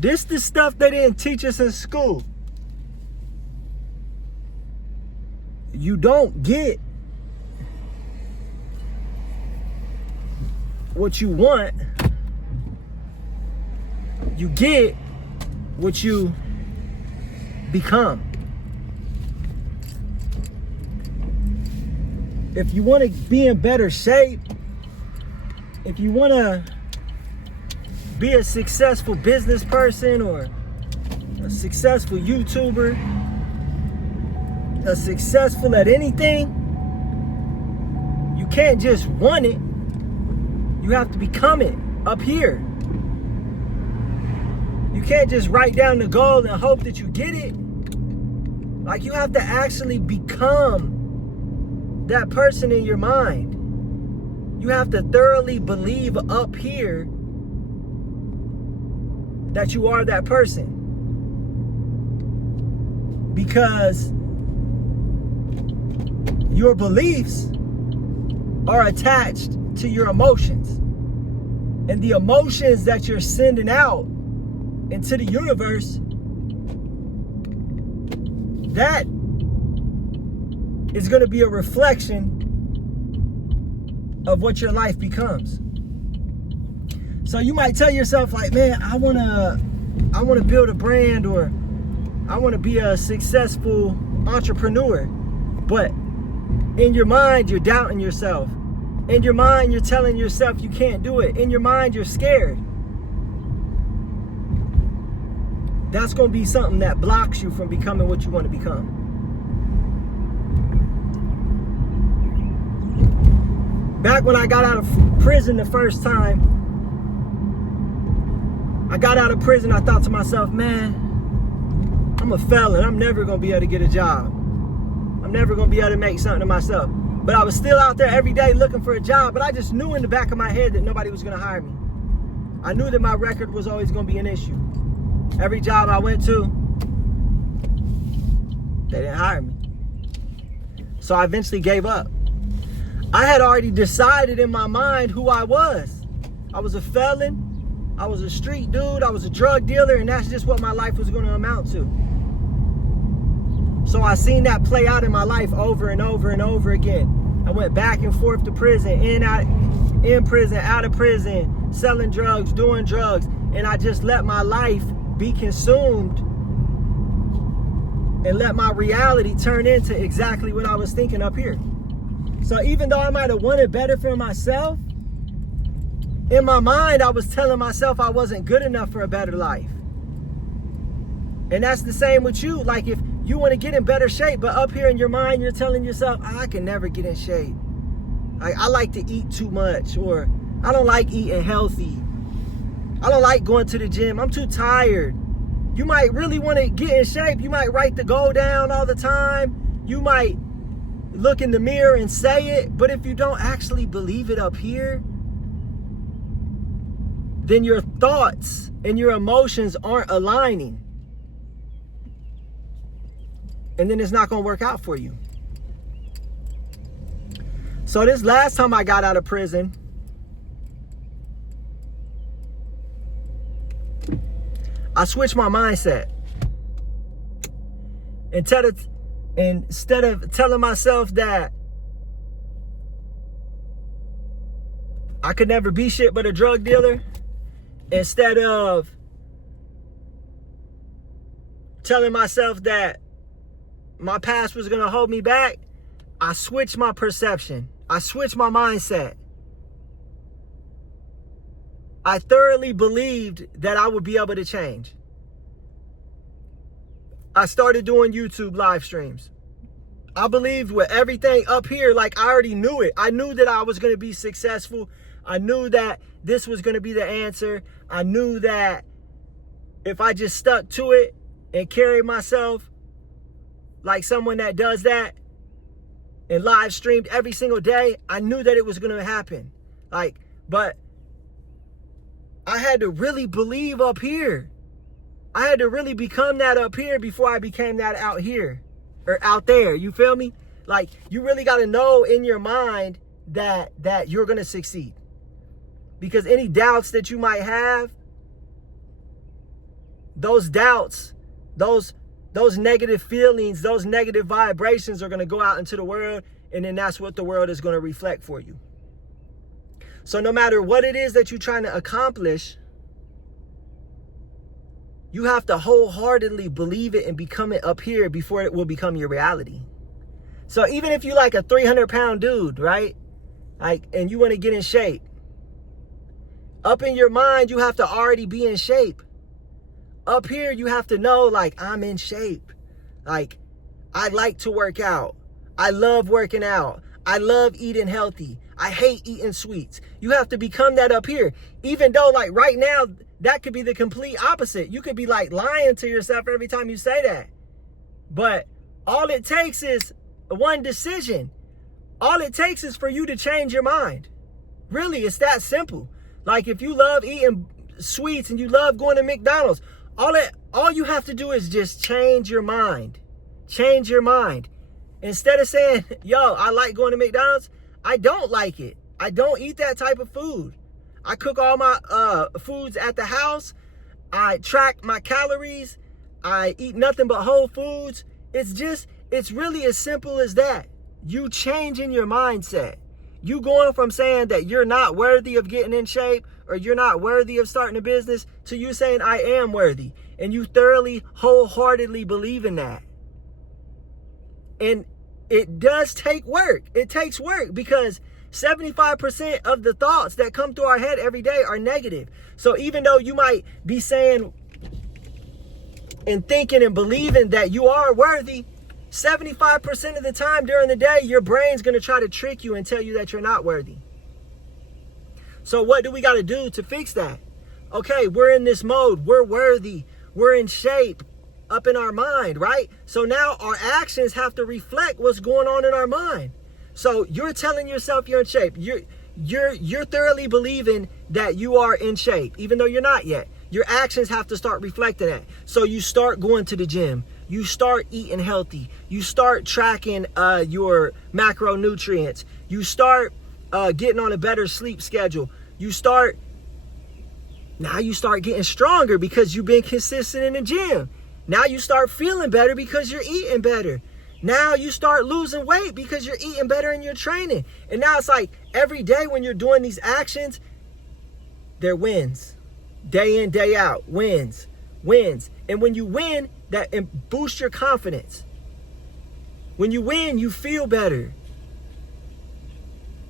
This the stuff they didn't teach us in school. You don't get what you want. You get what you become. If you want to be in better shape, if you want to be a successful business person or a successful YouTuber, a successful at anything, you can't just want it. You have to become it up here. You can't just write down the goal and hope that you get it. Like, you have to actually become that person in your mind. You have to thoroughly believe up here that you are that person. Because your beliefs are attached to your emotions. And the emotions that you're sending out into the universe, that is going to be a reflection of what your life becomes. So you might tell yourself, like, man, I want to build a brand, or I want to be a successful entrepreneur. But in your mind, you're doubting yourself. In your mind, you're telling yourself you can't do it. In your mind, you're scared. That's going to be something that blocks you from becoming what you want to become. Back when I got out of prison the first time, I got out of prison, I thought to myself, man, I'm a felon. I'm never going to be able to get a job. I'm never going to be able to make something of myself. But I was still out there every day looking for a job, but I just knew in the back of my head that nobody was going to hire me. I knew that my record was always going to be an issue. Every job I went to, they didn't hire me. So I eventually gave up. I had already decided in my mind who I was. I was a felon. I was a street dude. I was a drug dealer, and that's just what my life was going to amount to. So I seen that play out in my life over and over and over again. I went back and forth to prison, in prison, out of prison, selling drugs, doing drugs, and I just let my life be consumed and let my reality turn into exactly what I was thinking up here. So even though I might have wanted better for myself, in my mind, I was telling myself I wasn't good enough for a better life. And that's the same with you. Like, if you want to get in better shape, but up here in your mind, you're telling yourself, I can never get in shape. I like to eat too much, or I don't like eating healthy. I don't like going to the gym. I'm too tired. You might really want to get in shape. You might write the goal down all the time. You might look in the mirror and say it. But if you don't actually believe it up here, then your thoughts and your emotions aren't aligning. And then it's not going to work out for you. So this last time I got out of prison, I switched my mindset. Instead of telling myself that I could never be shit but a drug dealer, instead of telling myself that my past was going to hold me back, I switched my perception. I switched my mindset. I thoroughly believed that I would be able to change. I started doing YouTube live streams. I believed with everything up here, like, I already knew it. I knew that I was going to be successful. I knew that this was going to be the answer. I knew that if I just stuck to it and carried myself like someone that does that and live streamed every single day, I knew that it was going to happen. But I had to really believe up here. I had to really become that up here before I became that out here or out there. You feel me? Like, you really got to know in your mind that you're going to succeed. Because any doubts that you might have, those doubts, those negative feelings, those negative vibrations are going to go out into the world, and then that's what the world is going to reflect for you. So no matter what it is that you're trying to accomplish, you have to wholeheartedly believe it and become it up here before it will become your reality. So even if you like a 300-pound dude, right? And you want to get in shape, up in your mind, you have to already be in shape. Up here, you have to know, like, I'm in shape. Like, I like to work out. I love working out. I love eating healthy. I hate eating sweets. You have to become that up here. Even though, like, right now, that could be the complete opposite. You could be, like, lying to yourself every time you say that. But all it takes is one decision. All it takes is for you to change your mind. Really, it's that simple. Like, if you love eating sweets and you love going to McDonald's, all you have to do is just change your mind. Change your mind. Instead of saying, yo, I like going to McDonald's, I don't like it. I don't eat that type of food. I cook all my foods at the house. I track my calories. I eat nothing but whole foods. It's really as simple as that. You changing your mindset. You going from saying that you're not worthy of getting in shape or you're not worthy of starting a business to you saying I am worthy. And you thoroughly, wholeheartedly believe in that. And it does take work. It takes work because 75% of the thoughts that come through our head every day are negative. So even though you might be saying and thinking and believing that you are worthy, 75% of the time during the day, your brain's going to try to trick you and tell you that you're not worthy. So what do we got to do to fix that? Okay, we're in this mode. We're worthy. We're in shape up in our mind, right? So now our actions have to reflect what's going on in our mind. So you're telling yourself you're in shape. You're thoroughly believing that you are in shape, even though you're not yet. Your actions have to start reflecting that. So you start going to the gym. You start eating healthy. You start tracking your macronutrients. You start getting on a better sleep schedule. Now you start getting stronger because you've been consistent in the gym. Now you start feeling better because you're eating better. Now you start losing weight because you're eating better and you're training. And now it's like every day when you're doing these actions, they're wins. Day in, day out, wins. And when you win, that boosts your confidence. When you win, you feel better.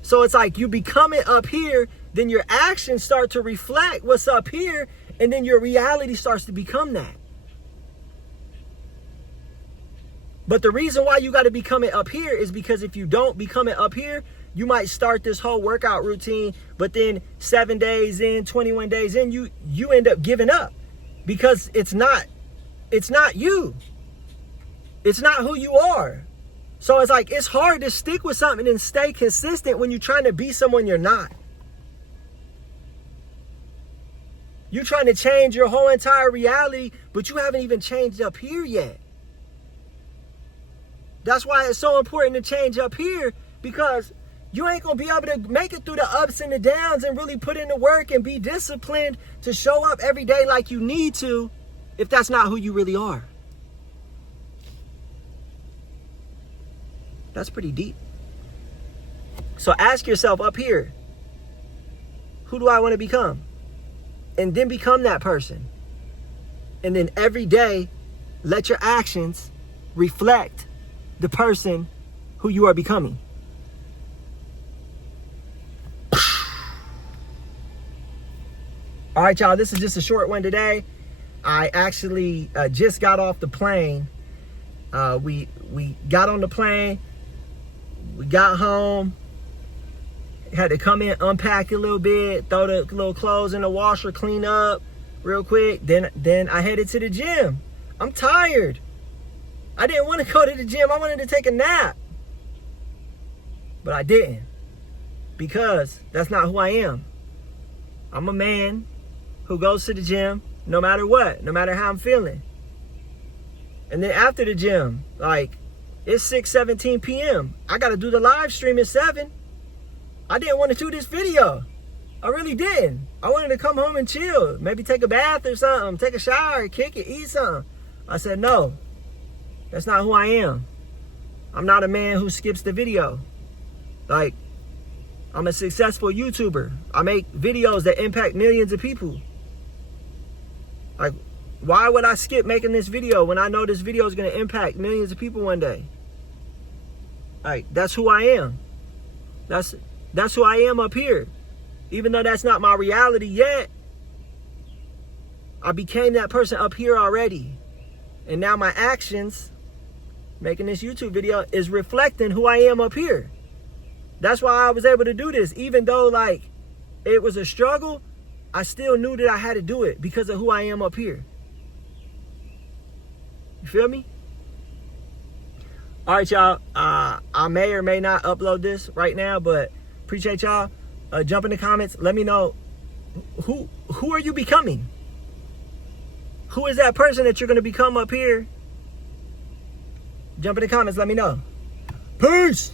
So it's like you become it up here, then your actions start to reflect what's up here, and then your reality starts to become that. But the reason why you got to become it up here is because if you don't become it up here, you might start this whole workout routine, but then 7 days in, 21 days in, you end up giving up because it's not you. It's not who you are. So it's like, it's hard to stick with something and stay consistent when you're trying to be someone you're not. You're trying to change your whole entire reality, but you haven't even changed up here yet. That's why it's so important to change up here, because you ain't going to be able to make it through the ups and the downs and really put in the work and be disciplined to show up every day like you need to if that's not who you really are. That's pretty deep. So ask yourself up here, who do I want to become? And then become that person. And then every day, let your actions reflect the person who you are becoming. All right, y'all, this is just a short one today. I actually just got off the plane. We got on the plane. We got home. Had to come in, unpack a little bit, throw the little clothes in the washer, clean up real quick. Then I headed to the gym. I'm tired. I didn't want to go to the gym. I wanted to take a nap. But I didn't. Because that's not who I am. I'm a man who goes to the gym no matter what, no matter how I'm feeling. And then after the gym, like, it's 6:17 p.m. I got to do the live stream at 7. I didn't want to do this video. I really didn't. I wanted to come home and chill. Maybe take a bath or something. Take a shower, kick it, eat something. I said, no. That's not who I am. I'm not a man who skips the video. Like, I'm a successful YouTuber. I make videos that impact millions of people. Like, why would I skip making this video when I know this video is going to impact millions of people one day? Like, that's who I am. That's who I am up here. Even though that's not my reality yet, I became that person up here already. And now my actions, making this YouTube video, is reflecting who I am up here. That's why I was able to do this. Even though, like, it was a struggle, I still knew that I had to do it because of who I am up here. You feel me? All right, y'all. I may or may not upload this right now, but appreciate y'all. Jump in the comments. Let me know who are you becoming? Who is that person that you're going to become up here? Jump in the comments. Let me know. Peace.